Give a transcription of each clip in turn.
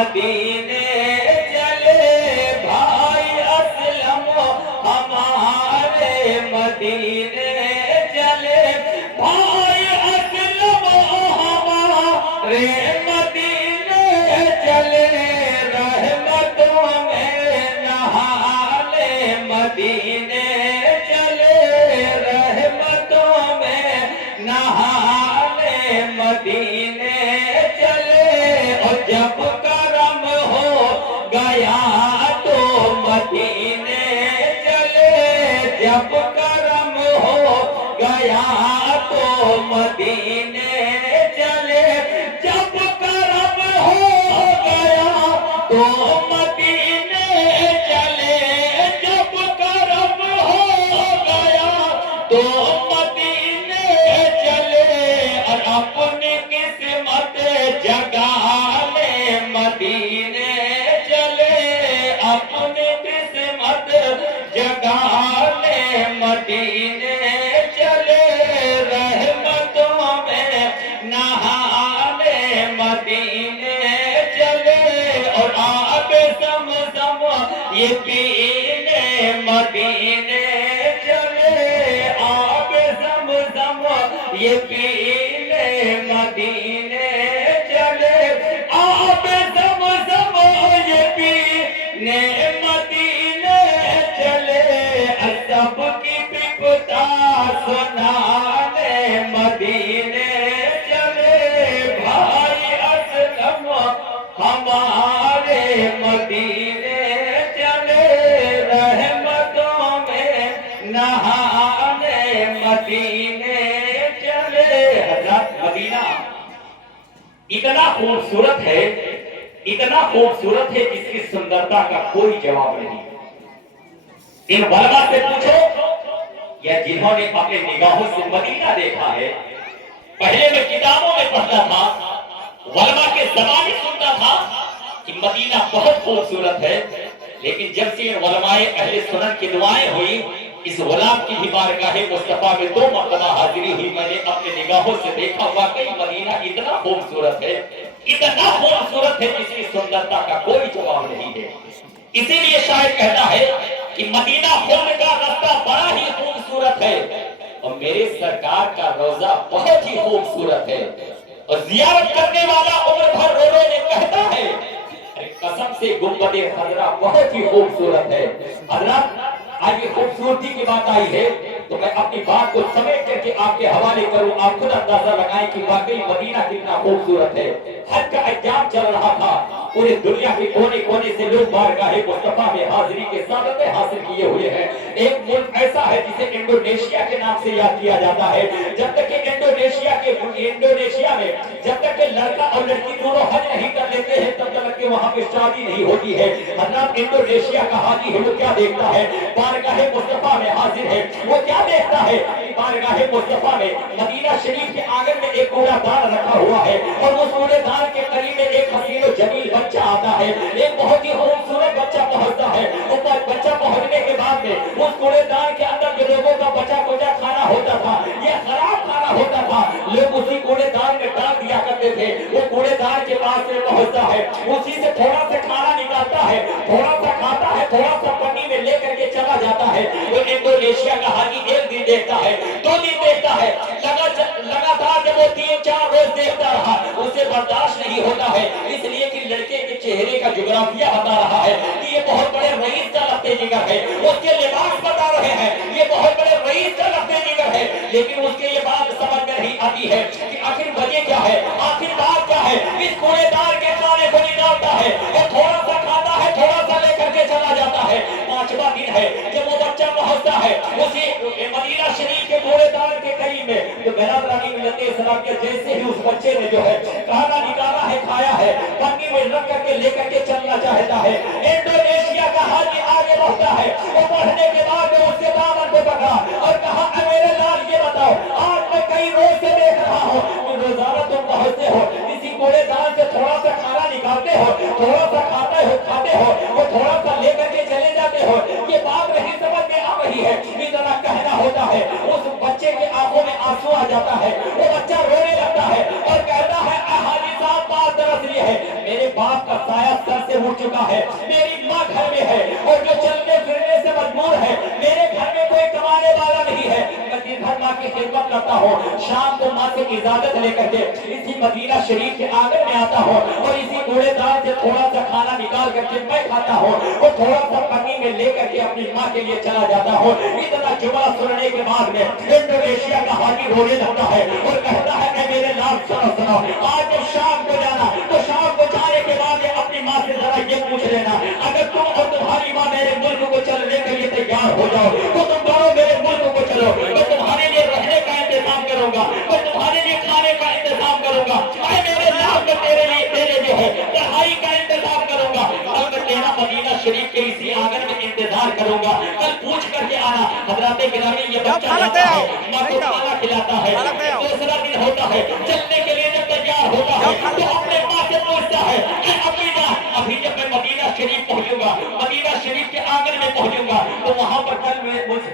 مدینے چلے بھائی اسلم ہمارے مدینے چلے بھائی اسلم ہمارے مدینے چلے رحمتوں میں نہا لے مدینے چلے رحمتوں میں نہا لے مدینے چلے اور جب کرم ہو گیا تو مدینے چلے جب کرم ہو گیا تو مدینے چلے جب کرم ہو گیا تو مدینے چلے جب کرم ہو گیا تو مدینے چلے اور اپنی قسمت جگا لے مدینے چلے اپنی قسمت جگا لے مدینے چلے رحمتوں میں نہا لے مدینے چلے اور آب زمزم یہ پینے مدینے چلے آب زمزم یہ پینے مدینے چلے آب زمزم یہ پینے مدینے چلے سب کی بپتا سنانے مدینے چلے بھائی اسلم ہمارے مدینے چلے رحمتوں میں نہانے مدینے چلے حضرت مدینہ اتنا خوبصورت ہے جس کی سندرتا کا کوئی جواب نہیں. ان علماء سے پوچھو یا جنہوں نے اپنے نگاہوں سے مدینہ دیکھا ہے. پہلے میں کتابوں میں پڑھتا تھا, علماء کے زبانی سنتا تھا کہ مدینہ بہت خوبصورت ہے, لیکن جب سے علماء اہل سنن کی دعائیں ہوئی اس غلام کی بھی بارگاہ مصطفیٰ میں 2 مرتبہ حاضری ہوئی, میں نے اپنے نگاہوں سے دیکھا واقعی مدینہ اتنا خوبصورت ہے جس کی سندرتا کا کوئی جواب نہیں ہے. اسی لیے شاعر کہتا ہے کہ مدینہ ہونے کا راستہ بڑا ہی خوبصورت ہے اور میرے سرکار کا روضہ بہت ہی خوبصورت ہے, اور زیارت کرنے والا عمر بھر رو رو نے کہتا ہے قسم سے گنبد خضرا بہت ہی خوبصورت ہے. حضرات آج یہ خوبصورتی کی بات آئی ہے تو میں اپنی بات کو سمیٹ کر کے آپ کے حوالے کروں, آپ خود اندازہ لگائیں کہ واقعی مدینہ کتنا خوبصورت ہے. حج کا ایام چل رہا تھا, پورے دنیا کے کونے کونے سے لوگ بارگاہ مصطفیٰ میں حاضری کے سعادتیں حاصل کیے ہوئے ہیں. ایک ملک ایسا ہے جسے انڈونیشیا کے نام سے یاد کیا جاتا ہے. جب تک کہ انڈونیشیا میں جب تک کہ لڑکا اور لڑکی دونوں حج نہیں کر لیتے ہیں تب تک کہ وہاں پہ شادی نہیں ہوتی ہے. حضرات انڈونیشیا کا حاجی ہے وہ کیا دیکھتا ہے, بارگاہ مصطفیٰ میں حاضر ہے وہ کیا دیکھتا ہے, بارگاہ مصطفیٰ میں مدینہ شریف کے آنگن میں ایک کوڑا دان رکھا ہوا ہے اور اس کوڑے دان کے قریب میں ایک حسین و جمیل بچہ آتا ہے, ایک بہت ہی خوبصورت بچہ پہنچتا ہے. بچہ پہنچنے کے بعد میں اس کوڑے دان کے اندر جو لوگوں کا بچا کوچا کھانا ہوتا تھا, یہ خراب کھانا ہوتا تھا, لوگ اسی کوڑے دان میں ڈال دیا کرتے تھے. وہ کوڑے دان کے پاس میں پہنچتا ہے, اسی سے تھوڑا سا کھانا نکالتا ہے, تھوڑا سا کھاتا ہے, تھوڑا سا پنی میں لے کر کے چلا جاتا ہے. وہ انڈونیشیا کا حاجی 1 دن دیکھتا ہے, 2 دن دیکھتا ہے, لگاتار جب وہ 3-4 روز دیکھتا رہا اسے برداشت نہیں ہوتا ہے, اس لیے کہ لڑکے کے چہرے کا جغرافیہ بتا رہا ہے کہ یہ بہت بڑے رئیس کا لفتے جگر ہے, اس کے لباس بتا رہے ہیں یہ بہت بڑے رئیس کا لفتے جگر ہے, لیکن اس کے یہ بات سمجھ میں نہیں آتی ہے کہ آخر وجہ کیا ہے, آخر بات کیا ہے. اس کوڑے دار کے کھانے کو نکالتا ہے اور تھوڑا سا کھاتا ہے, تھوڑا سا لے کر کے چلا جاتا ہے. 5واں دن ہے جب وہ بچہ پہنچتا ہے اسی مدینہ شریف کے کوڑے دار کے قریب میں, تو برادرانی ملت اسلام کے جیسے ہی اس بچے نے جو ہے کھانا نکالا ہے, کھایا ہے, پنی میں رکھ کر کے لے کر کے چلنا چاہتا ہے. انڈونیشیا کا حاجی آگے بڑھتا ہے, وہ پڑھنے کے بعد میں اس کے دامن کو پکڑا اور کہا اے میرے لال یہ بتاؤ آج میں کئی روز سے دیکھ رہا ہوں کہ روزانہ تم پہنچتے ہو کسی کوڑے دان سے تھوڑا سا کھانا نکالتے ہو, تھوڑا سا کھاتے ہو, وہ تھوڑا سا لے کر کے چلے جاتے ہو, یہ بات نہیں سمجھ میں آ رہی ہے. اتنا کہنا ہوتا ہے اس بچے کے آنکھوں میں آنسو آ جاتا ہے, وہ بچہ رونے لگتا ہے اور کہتا ہے اے حاجی صاحب بات دراصل یہ ہے میرے باپ کا साया सर से उठ चुका है, मेरी माँ घर में है और जो चलने फिरने से मजबूर है, मेरे घर में कोई कमाने वाला नहीं है, मैं दिन भर माँ की खिदमत करता हूँ, शाम को माँ से इजाजत लेकर के इसी मदीना शरीफ के आंगन में आता हूँ और इसी कूड़ेदान से थोड़ा सा खाना निकाल करके मैं खाता हूँ और थोड़ा सा पन्नी में लेकर के अपनी माँ के लिए चला जाता हूँ। इतना जुमला सुनने के बाद में इंडोनेशिया का हाजी रोने लगता है और कहता है कि मेरे लाल सुनो सुनो, आज जब शाम को जाना तो शाम को जाने के बाद अपनी माँ से जरा ये पूछ लेना, अगर तुम और तुम्हारी माँ मेरे मुल्क को चलने के लिए तैयार हो जाओ तो तुम दोनों मेरे मुल्क को चलो, मैं तुम्हारे लिए रहने का इंतजाम करूंगा, मैं तुम्हारे लिए खाने का इंतजाम करूंगा, मैं मेरे लाल में तेरे जो है पढ़ाई का इंतजाम करूंगा, कल मैं तेरा मदीना शरीफ के इसी आंगन में इंतजार करूंगा, कल पूछ करके आना हजरत गिरामी ये बच्चा लाता है, माँ को खाना खिलाता है, दूसरा दिन होता है चलने के लिए जब तैयार होता है तो अपने माँ से पूछता है अपनी माँ अभी जब मैं मदीना शरीफ पहुंचूंगा, मदीना शरीफ के आंगन में पहुंचूंगा तो वहां पर कल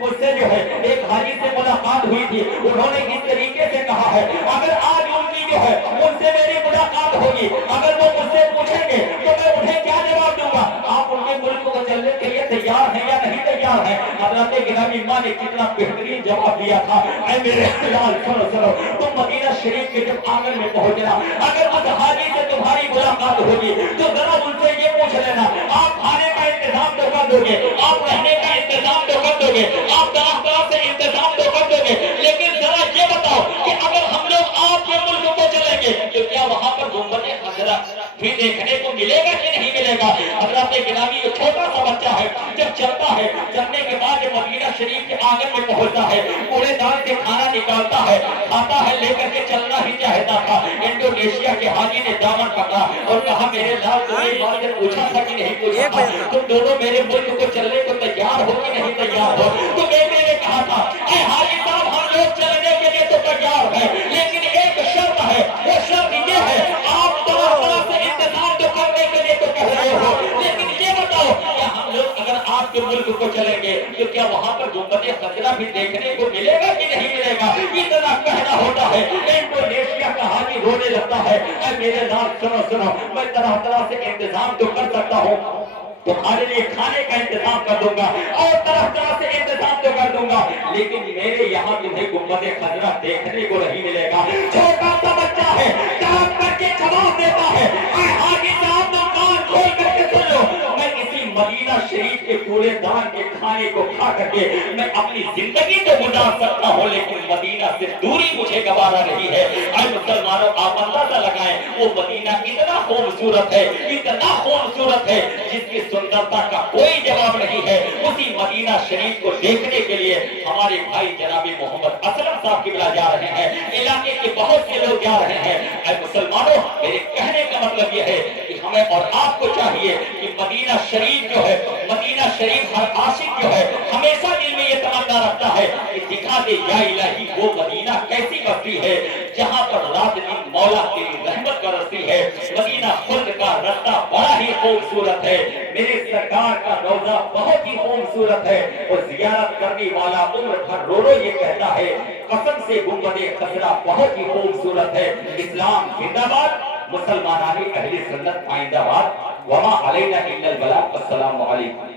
मुझसे जो है एक हाजी से मुलाकात हुई थी, उन्होंने इस तरीके से कहा है अगर आज उनकी जो है उनसे मेरी मुलाकात होगी, अगर वो मुझसे पूछेंगे तो मैं उन्हें क्या जवाब दूंगा, आप उनके मुल्क को चलने के लिए तैयार हैं या नहीं तैयार हैं। हज़रत गिरामी माँ ने कितना बेहतरीन जवाब दिया था, ऐ मेरे लाल सुनो सुनो, तुम मदीना शरीफ के जब आंगन में पहुंचना, अगर उस हाजी से तुम्हारी मुलाकात होगी तो जरा उनसे ये पूछ लेना, आप खाने का इंतजाम तो कर दोगे, आप रहने का इंतजाम तो कर दोगे, आप तरह तरह से इंतजाम तो कर दोगे, लेकिन जरा ये बताओ कि अगर हम लोग आपके मुल्क को चलेंगे तो क्या वहां पर गुंबद खजरा भी देखने को मिलेगा कि नहीं मिलेगा। हज़रत गिरामी ये छोटा सा बच्चा है, जब चलता है चलने के बाद जब मदीना शरीफ के आंगन में पहुंचता है कूड़ेदान से खाना निकालता है, खाता है, लेकर के चलना ही चाहता था। इंडोनेशिया के हाजी ने दामन पकड़ा और कहा मेरे लाल तुमने माँ से पूछा था कि नहीं पूछा था, तुम दोनों मेरे मुल्क को चलने को तैयार हो कि नहीं तैयार हो। तो बेटे ने कहा था ऐ हाजी साहब हम लोग चलने के लिए तो तैयार है, लेकिन एक शर्त है, वो शर्त ये है आप तरह तरह से इंतजार तो करने के लिए तो कह रहे हो, लेकिन ये बताओ क्या हम लोग अगर आपके मुल्क को चलेंगे तो क्या वहां पर गुंबद खजरा भी देखने को मिलेगा कि नहीं मिलेगा। इतना कहना होता है इंडोनेशिया का हाजी रोने लगता है, मेरे नाम सुनो सुनो, मैं तरह तरह से इंतजाम तो कर सकता हूँ, तुम्हारे लिए खाने का इंतजाम कर दूंगा और तरह तरह से इंतजाम तो कर दूंगा, लेकिन मेरे यहाँ तुम्हें गुंबद खजरा देखने को नहीं मिलेगा। छोटा सा बच्चा है, काम करके जवाब देता है, हाजी साहब तुम कान खोल करके सुन लो, मैं इसी मदीना शरीफ के कूड़ेदान के खाने को खा करके मैं अपनी जिंदगी तो गुजार सकता हूँ, लेकिन मदीना से दूरी मुझे गवारा नहीं है। ऐ मुसलमानों आप अंदाजा लगाएं, वो मदीना इतना खूबसूरत है, इतना खूबसूरत है जिसकी सुंदरता का कोई जवाब नहीं है। उसी मदीना शरीफ को देखने के लिए हमारे भाई जनाबी मोहम्मद असलम साहब किबला जा रहे हैं, इलाके के बहुत से लोग जा रहे हैं। ऐ मुसलमानों मेरे कहने का मतलब यह है कि हमें और आपको चाहिए कि मदीना शरीफ जो है, मदीना शरीफ हर आशिक जो है हमेशा दिल में ये तमन्ना रखता है कि दिखा दे या इलाही वो मदीना कैसी बस्ती है जहाँ पर रात दिन मौला तेरी रहमत बरसती है। मदीना खुद का रास्ता बड़ा ही खूबसूरत है, मेरे सरकार का रोजा बहुत ही खूबसूरत है और जियारत करने वाला उम्र भर रो रो ये कहता है कसम से गुंबद खजरा बहुत ही खूबसूरत है। इस्लाम जिंदाबाद, मुसलमानानी अहले सुन्नत आइंदाबाद, वमा अलैना इल्लल बलाग। अस्सलामु अलैकुम।